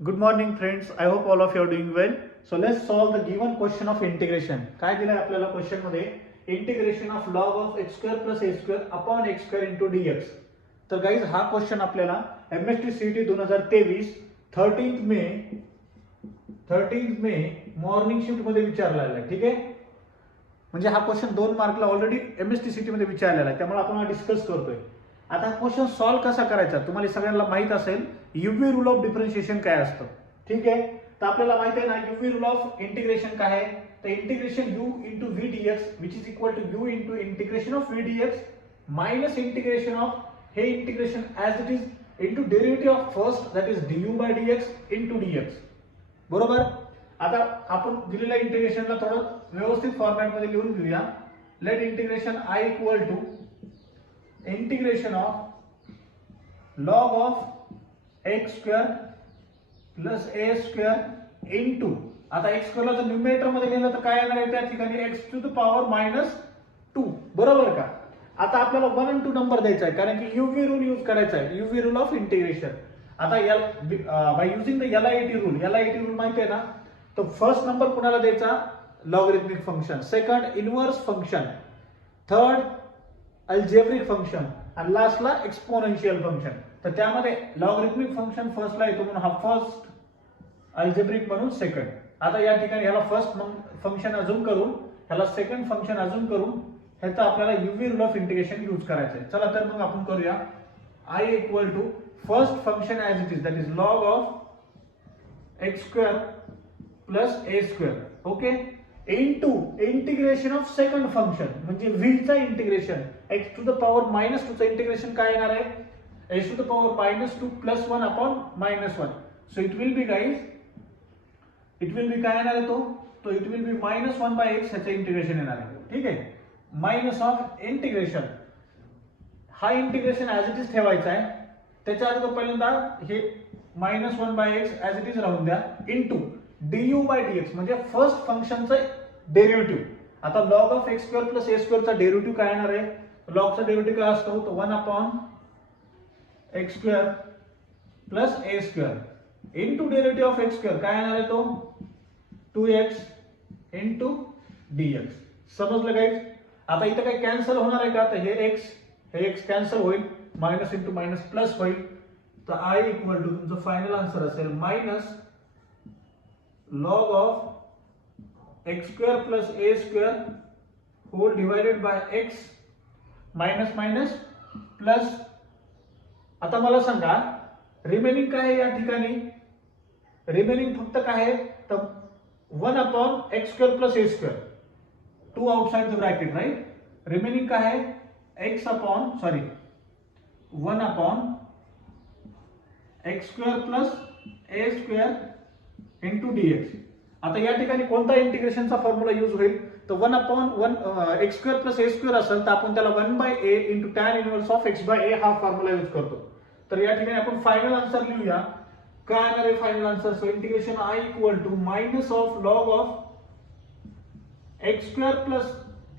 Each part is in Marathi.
Good morning friends. I hope all of you are doing well. So let's solve the given question of integration. काय दिलाय आपल्याला क्वेश्चन मध्ये integration of log of x square plus a square upon x square into dx. तर गाइज हा क्वेश्चन आपल्याला MST CET 2023 13th मे मॉर्निंग शिफ्ट मध्ये विचारलेला आहे. ठीक आहे, म्हणजे हा क्वेश्चन 2 मार्कला ऑलरेडी MST CET मध्ये विचारलेला आहे, त्यामुळे आपण हा डिस्कस करतोय. आता क्वेश्चन सॉल्व कसा करायचा तुम्हाला सगळ्यांना माहित असेल. यूवी रूल ऑफ डिफरन्शिएशन काय असतं. ठीक आहे, तर आपल्याला माहित आहे ना यूवी रूल ऑफ इंटिग्रेशन काय आहे. तर integration u into v dx which is equal to u into integration of v dx minus integration of हे integration as it is into derivative of first that is du by dx into dx. बरोबर. आता आपण दिलेल्या इंटिग्रेशनला थोडं व्यवस्थित फॉर्मॅट मध्ये लिहून घेऊया. Let integration i equal to integration of log of x square plus a square into, आता x स्क्वेअरला जर न्यूमरेटर मध्ये लिहिलं तर काय येणार आहे त्या ठिकाणी x टू द पॉवर -2. बरोबर का. आता आपल्याला 1 and 2 नंबर द्यायचा आहे कारण की यूवी रूल यूज करायचा आहे, यूवी रूल ऑफ इंटिग्रेशन. आता by using the LIT rule माहिती आहे ना. तर फर्स्ट नंबर कुणाला द्यायचा logarithmic function, second inverse function, third algebraic function आणि लास्टला एक्सपोनेन्शियल फंक्शन. तर त्यामध्ये लॉगरिथमिक फंक्शन फर्स्टला येतो म्हणून हा फर्स्ट, अल्जेब्रिक म्हणून सेकंड. आता या ठिकाणी ह्याला फर्स्ट फंक्शन अजून करून ह्याला सेकंड फंक्शन अजून करून ह्याचा आपल्याला UV rule of integration use करायचं आहे. चला तर मग आपण करूया. i equal to first function as it is that is log of x square plus a square. Okay, into integration of second function म्हणजे v चा integration x to the power -2 चा इंटिग्रेशन काय येणार आहे x to the power -2 plus 1 upon -1. So it will be guys, it will बी काय येणार आहे तो it will be -1 by x ह्याचं इंटिग्रेशन येणार आहे. ठीक आहे, मायनस ऑफ इंटिग्रेशन, हा इंटिग्रेशन ऍज इट इज ठेवायचा आहे. त्याच्या आधी पहिल्यांदा हे -1 by x as it is राहून द्या इनटू du बाय dx म्हणजे फर्स्ट फंक्शनचं डेरिव्हेटिव्ह. आता log of x square plus a square चा डेरिव्हेटिव्ह काय येणार आहे. लॉगचा डेरिव्हेटिव्ह काय असतो तो 1 upon x square plus a square into derivative of x square काय येणार आहे तो 2x इनटू dx. समजलं गाइस. आता इथं काय कॅन्सल होणार आहे का, तर हे x कॅन्सल होईल, मायनस इंटू मायनस प्लस होईल. तर i इक्वल टू तुमचं फायनल आन्सर असेल minus log of x square plus a square whole divided by x minus minus plus. आता मला सांगा रिमेनिंग काय आहे या ठिकाणी. रिमेनिंग फक्त काय आहे तर 1 upon x square plus a square, 2 outside the bracket, right. Remaining काय आहे x upon 1 upon x square plus a square into dx. आता या ठिकाणी कोणता इंटिग्रेशनचा फॉर्म्युला यूज होईल तर 1 upon 1 x square plus a square असेल तर आपण त्याला 1 by a into tan inverse of x by a हा फॉर्म्युला यूज करतो. तर या ठिकाणी आपण फायनल आन्सर लिहूया. काय येणार आहे final answer. So integration i equal to minus of log of x square plus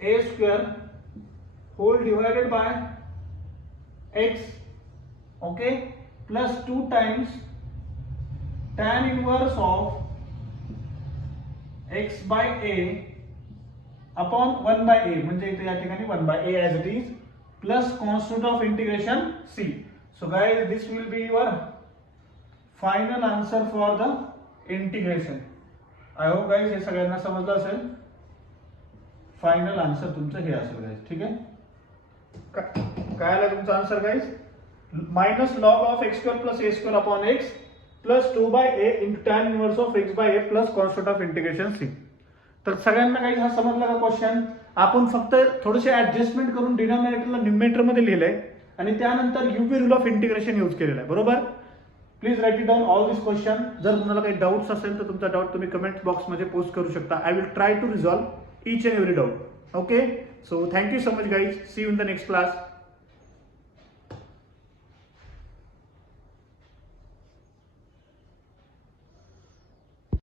a square whole divided by x, okay, plus 2 times tan inverse of x by a upon 1 by a म्हणजे इथे या ठिकाणी 1 by a as it is plus constant of integration c. So guys, this will be your final answer for the integration. I hope guys हे सगळ्यांना समजलं असेल. फायनल आन्सर तुमचं हे असेल गाइस. ठीक आहे, काय आलं तुमचं answer guys. Minus log of x square plus a square upon x plus 2 by a into tan inverse of x by a plus constant of integration c. तर सगळ्यांना काही हा समजला का क्वेश्चन. आपण फक्त थोडेसे ऍडजस्टमेंट करून डिनॉमिनेटरला न्यूमरेटर मध्ये लिहिलंय आणि त्यानंतर UV rule of integration use केलेला आहे. बरोबर. Please write it down all this question. जर तुम्हाला काही डाऊट्स असेल तर तुमचा डाऊट तुम्ही कमेंट बॉक्स मध्ये पोस्ट करू शकता. I will try to resolve each and every doubt. Okay, so thank you so much guys. See you in the next class.